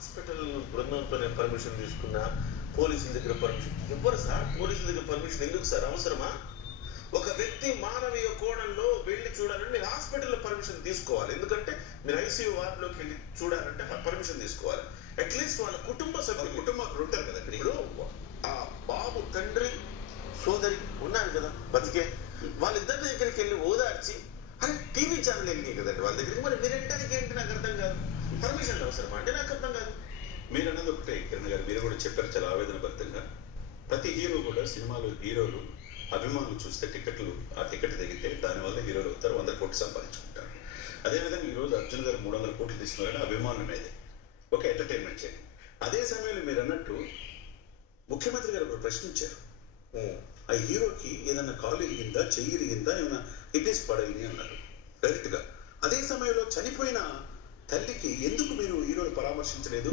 Hospital బృందంతో నేను permission తీసుకున్నా, పోలీసుల దగ్గర పర్మిషన్ ఇవ్వరు సార్. పోలీసుల దగ్గర పర్మిషన్ ఎందుకు సార్? అవసరమా? ఒక వ్యక్తి మానవీయ కోణంలో వెళ్ళి చూడాలంటే మీరు హాస్పిటల్లో పర్మిషన్ తీసుకోవాలి. ఎందుకంటే మీరు ఐసీయూ వార్డులోకి వెళ్ళి చూడాలంటే పర్మిషన్ తీసుకోవాలి. అట్లీస్ట్ వాళ్ళ కుటుంబ సభ్యులు కుటుంబాలు ఉంటారు కదా. ఇప్పుడు ఆ బాబు తండ్రి సోదరి ఉన్నారు కదా బతికే, వాళ్ళిద్దరి దగ్గరికి వెళ్ళి ఓదార్చి అరే టీవీ ఛానల్ వెళ్ళినాయి కదండి వాళ్ళ దగ్గరికి, మరి మీరు ఎంటానికి ఏంటి నాకు అర్థం కాదు. పర్మిషన్ అవసరమా అంటే నాకు అర్థం కాదు. మీరు అన్నది ఒకటే కిరణ్ గారు, మీరు కూడా చెప్పారు చాలా ఆవేదన భరితంగా. ప్రతి హీరో కూడా సినిమాలో హీరోలు అభిమానులు చూస్తే ఆ టికెట్ తగ్గితే దానివల్ల హీరోలు అవుతారు, 100 కోట్లు సంపాదించుకుంటారు. అదేవిధంగా ఈరోజు అర్జున్ గారు 300 కోట్లు తీసుకున్నారని అభిమానుల మీదే ఒక ఎంటర్టైన్మెంట్ చేయండి. అదే సమయంలో మీరు అన్నట్టు ముఖ్యమంత్రి గారు ఒకరు ప్రశ్నించారు, ఆ హీరోకి ఏదన్నా కాలు ఇరిగిందా, చెయ్యి ఇరిగిందా, ఏమైనా కిడ్నీస్ పడైంది అన్నారు డైరెక్ట్గా. అదే సమయంలో చనిపోయిన తల్లికి ఎందుకు మీరు హీరోని పరామర్శించలేదు,